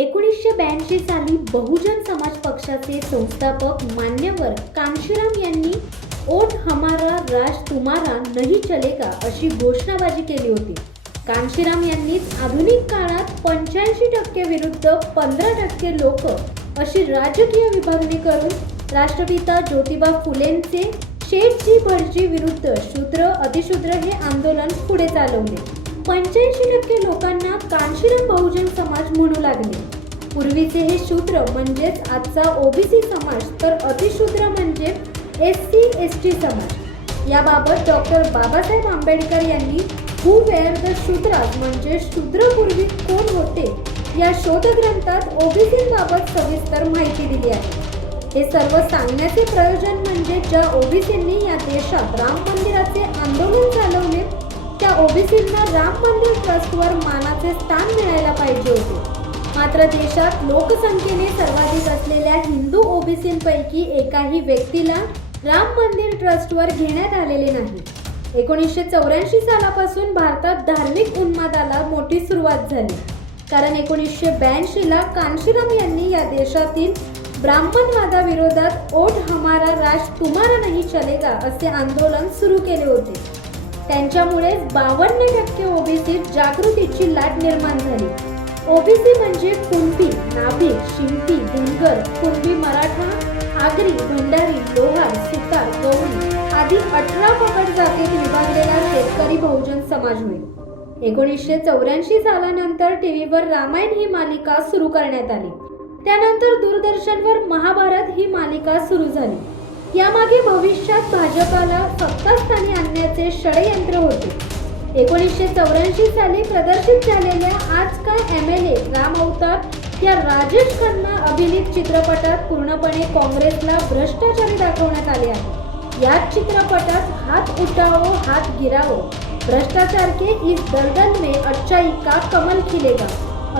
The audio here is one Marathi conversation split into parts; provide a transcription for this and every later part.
1982 साली बहुजन समाज पक्षाचे संस्थापक मान्यवर कांशीराम यांनी वोट हमारा राज तुम्हारा नहीं चलेगा अशी घोषणाबाजी केली होती. कांशीराम यांनीच आधुनिक काळात 85% विरुद्ध 15% लोक अशी राजकीय विभागणी करून राष्ट्रपिता ज्योतिबा फुलेंचे शेठजी भटजी विरुद्ध शूद्र अतिशूद्र हे आंदोलन पुढे चालवले. 85% लोकांना कांशीराम बहुजन समाज म्हणू लागले. पूर्वीचे हे शूद्र म्हणजेच आजचा ओबीसी समाज, तर अतिशूद्र म्हणजे एससी एसटी समाज. याबाबत डॉक्टर बाबासाहेब आंबेडकर यांनी हू वेअर द शूद्रास म्हणजे शूद्रपूर्वी कोण होते या शोधग्रंथात ओबीसींबाबत सविस्तर माहिती दिली आहे. हे सर्व सांगण्याचे प्रयोजन म्हणजे ज्या ओबीसींनी या देशात राम मंदिराचे आंदोलन चालवले त्या ओबीसींना राम मंदिर ट्रस्टवर मानाचे स्थान मिळायला पाहिजे होते. मात्र देशात लोकसंख्येने सर्वाधिक असलेल्या हिंदू ओबीसींपैकी एकाही व्यक्तीला राम मंदिर ट्रस्टवर घेण्यात आलेले नाही. 1984 सालापासून भारतात धार्मिक उन्मादाला मोठी सुरुवात झाली. कारण 1982 ला कांशीराम यांनी या देशातील ब्राह्मणवादाविरोधात वोट हमारा राज तुम्हारा नहीं चलेगा असे आंदोलन सुरू केले होते. त्यांच्यामुळे 52% ओबीसीत जागृतीची लाट निर्माण झाली. ओबीसी म्हणजे कुणबी, नाभिक, शिंपी, धनगर, कुणबी, मराठा, आगरी, भंडारी, लोहार, सुतार, गवळी आदी 18 पगड जातीत विभागलेला शेतकरी बहुजन समाज होय. 1984 सालानंतर टीव्हीवर रामायण ही मालिका सुरू करण्यात आली. त्यानंतर दूरदर्शनवर महाभारत ही मालिका सुरू झाली. यामागे भविष्यात भाजपाला सत्तास्थानी आणण्याचे षडयंत्र होते. 1984 साली प्रदर्शित झालेल्या आज काय एमएलए राम अवतार या राजेश खन्ना अभिनीत चित्रपटात पूर्णपणे काँग्रेसला भ्रष्टाचारी दाखवण्यात आले आहे. याच चित्रपटात हात उठाओ हात गिराओ, भ्रष्टाचार के इस दलदल में अच्छाई का कमल खिलेगा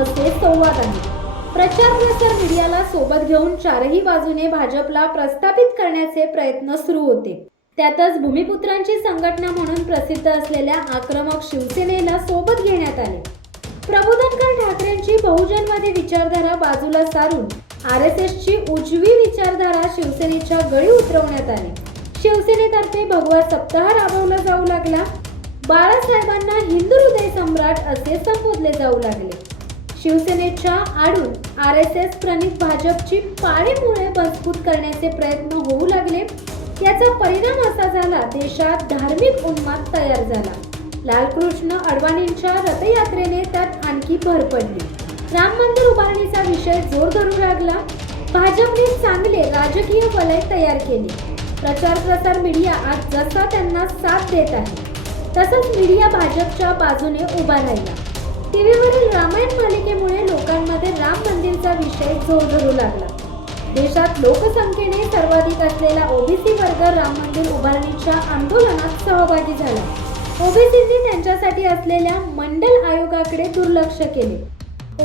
असे संवाद आहे. प्रचार प्रसार मीडियाला सोबत घेऊन चारही बाजूने भाजपला प्रस्थापित करण्याचे प्रयत्न सुरू होते. त्यातच भूमिपुत्रांची संघटना म्हणून प्रसिद्ध असलेल्या आक्रमक शिवसेनेला सोबत घेण्यात आले. प्रबोधनकार ठाकरेंची बहुजनवादी विचारधारा बाजूला सारून आरएसएसची उजवी विचारधारा शिवसेनेच्या गळी उतरवण्यात आली. शिवसेनेतर्फे भगवा सप्ताह राबवला जाऊ लागला. बाळासाहेबांना हिंदू हृदय सम्राट असे संबोधले जाऊ लागले. शिवसेनेच्या आडून आरएसएस प्रणित भाजपची पाळेमुळे मजबूत करण्याचे प्रयत्न होऊ लागले. याचा परिणाम असा झाला, देशात धार्मिक उन्माद तयार झाला. लालकृष्ण अडवाणींच्या रथयात्रेने त्यात आणखी भर पडली. राम मंदिर उभारणीचा विषय जोर धरू लागला. भाजपने चांगले राजकीय वलय तयार केले. प्रचार प्रसार मीडिया आज जसा त्यांना साथ देत आहे तसंच मीडिया भाजपच्या बाजूने उभा राहिला. टीव्हीवरील रामायण मालिकेमुळे लोकांमध्ये राम मंदिरचा विषय जोर धरू लागला. देशात लोकसंख्येने सर्वाधिक असलेला ओबीसी वर्ग राम मंदिर उभारणीच्या आंदोलनात सहभागी झाला. ओबीसींनी त्यांच्यासाठी असलेल्या मंडल आयोगाकडे दुर्लक्ष केले.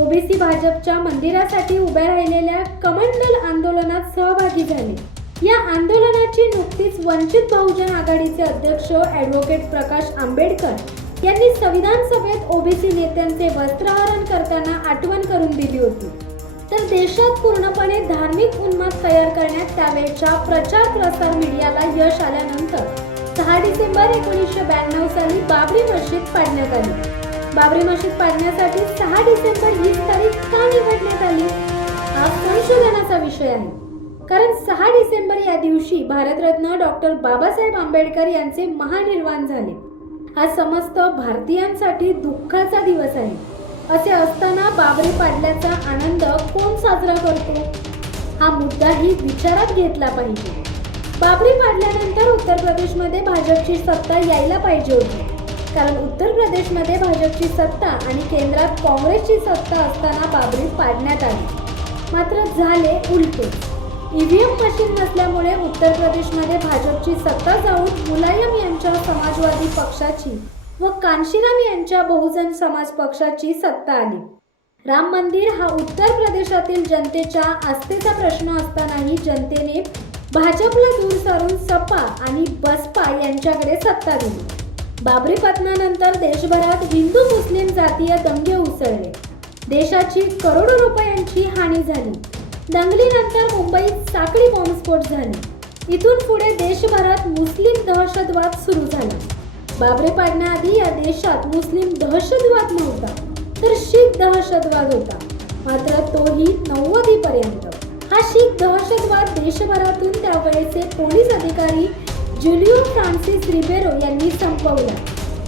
ओबीसी भाजपच्या मंदिरासाठी उभ्या राहिलेल्या कमंडल आंदोलनात सहभागी झाले. या आंदोलनाची नुकतीच वंचित बहुजन आघाडीचे अध्यक्ष ॲडव्होकेट प्रकाश आंबेडकर यांनी संविधान सभेत ओबीसी नेत्यांचे वस्त्रहरण करताना आठवण करून दिली होती. तर देशात पूर्णपणे धार्मिक उन्माद तयार करण्यात त्यावेळच्या प्रचार प्रसार मीडियाला यश आल्यानंतर 6 डिसेंबर 1992 साली बाबरी मशीद पाडण्यात आली. बाबरी मशीद पाडण्यासाठी 6 डिसेंबर ही तारीख का निवडण्यात आली हा संशोधनाचा विषय आहे. कारण 6 डिसेंबर या दिवशी भारतरत्न डॉक्टर बाबासाहेब आंबेडकर यांचे महानिर्वाण झाले. हा समस्त भारतीयांसाठी दुःखाचा दिवस आहे. असे असताना बाबरी पाडल्याचा आनंद कोण साजरा करतो हा मुद्दाही विचारात घेतला पाहिजे. बाबरी पाडल्यानंतर उत्तर प्रदेशमध्ये भाजपची सत्ता यायला पाहिजे होती. कारण उत्तर प्रदेशमध्ये भाजपची सत्ता आणि केंद्रात काँग्रेसची सत्ता असताना बाबरी पाडण्यात आली. मात्र झाले उलटे. ईव्हीएम मशीन नसल्यामुळे उत्तर प्रदेशमध्ये भाजपची सत्ता जाऊन मुलायम यांच्या समाजवादी पक्षाची व कांशीराम यांच्या बहुजन समाज पक्षाची सत्ता आली. राम मंदिर हा उत्तर प्रदेशातील जनतेच्या आस्थेचा प्रश्न असतानाही जनतेने भाजपला दूर सारून सपा आणि बसपा यांच्याकडे सत्ता दिली. बाबरी पतनानंतर देशभरात हिंदू मुस्लिम जातीय दंगे उसळले. देशाची करोडो रुपयांची हानी झाली. दंगलीनंतर मुंबईत साखळी बॉम्बस्फोट झाले. इथून पुढे देशभरात मुस्लिम दहशतवाद सुरू झाला. बाबरी पाडण्याआधी या देशात मुस्लिम दहशतवाद नव्हता, तर शीख दहशतवाद होता. मात्र तोही 90 पर्यंत. हा शीख दहशतवाद देशभरातून त्यावेळेचे पोलीस अधिकारी जुलिओ फ्रान्सिस रिबेरो यांनी संपवला.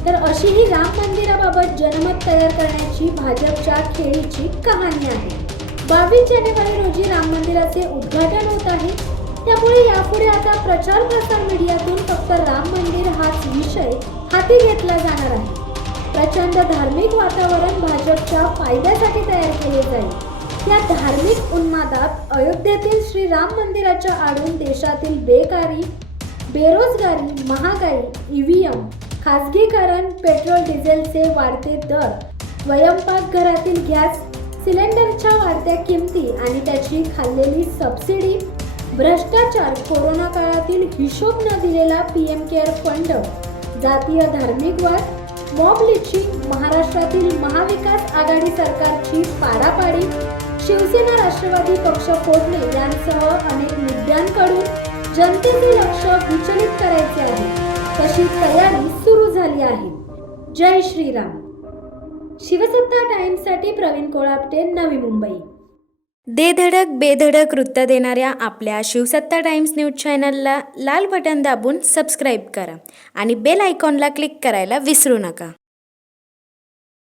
तर अशी ही राम मंदिराबाबत जनमत तयार करण्याची भाजपच्या खेळीची कहाणी आहे. 22 जानेवारी रोजी राम मंदिराचे उद्घाटन होत आहे. त्यामुळे यापुढे आता प्रचार प्रसार मीडियातून फक्त राम मंदिर हाच विषय हाती घेतला जाणार आहे. प्रचंड धार्मिक वातावरण भाजपच्या फायद्यासाठी तयार केले जाईल. या धार्मिक उन्मादात अयोध्येतील श्रीराम मंदिराच्या आडून देशातील बेकारी, बेरोजगारी, महागाई, ईव्हीएम, खासगीकरण, पेट्रोल डिझेलचे वाढते दर, स्वयंपाकघरातील गॅस सिलेंडरच्या वाढत्या किमती आणि त्याची खाल्लेली सबसिडी, भ्रष्टाचार, कोरोना काळातील हिशोब न दिलेला पीएम केअर फंड, जातीय धार्मिक वाद, मॉब लिंचिंग, महाराष्ट्रातील महाविकास आघाडी सरकारची पाडापाडी, शिवसेना राष्ट्रवादी पक्ष फोडणे यांसह अनेक मुद्द्यांकडून जनतेचे लक्ष विचलित करायचे आहे. तशी तयारी सुरू झाली आहे. जय श्रीराम. शिवसत्ता टाइम्ससाठी प्रवीण कोळापटे, नवी मुंबई. दे धडक बेधडक वृत्त देणाऱ्या आपल्या शिवसत्ता टाइम्स न्यूज चॅनलला लाल बटन दाबून सबस्क्राईब करा आणि बेल आयकॉनला क्लिक करायला विसरू नका.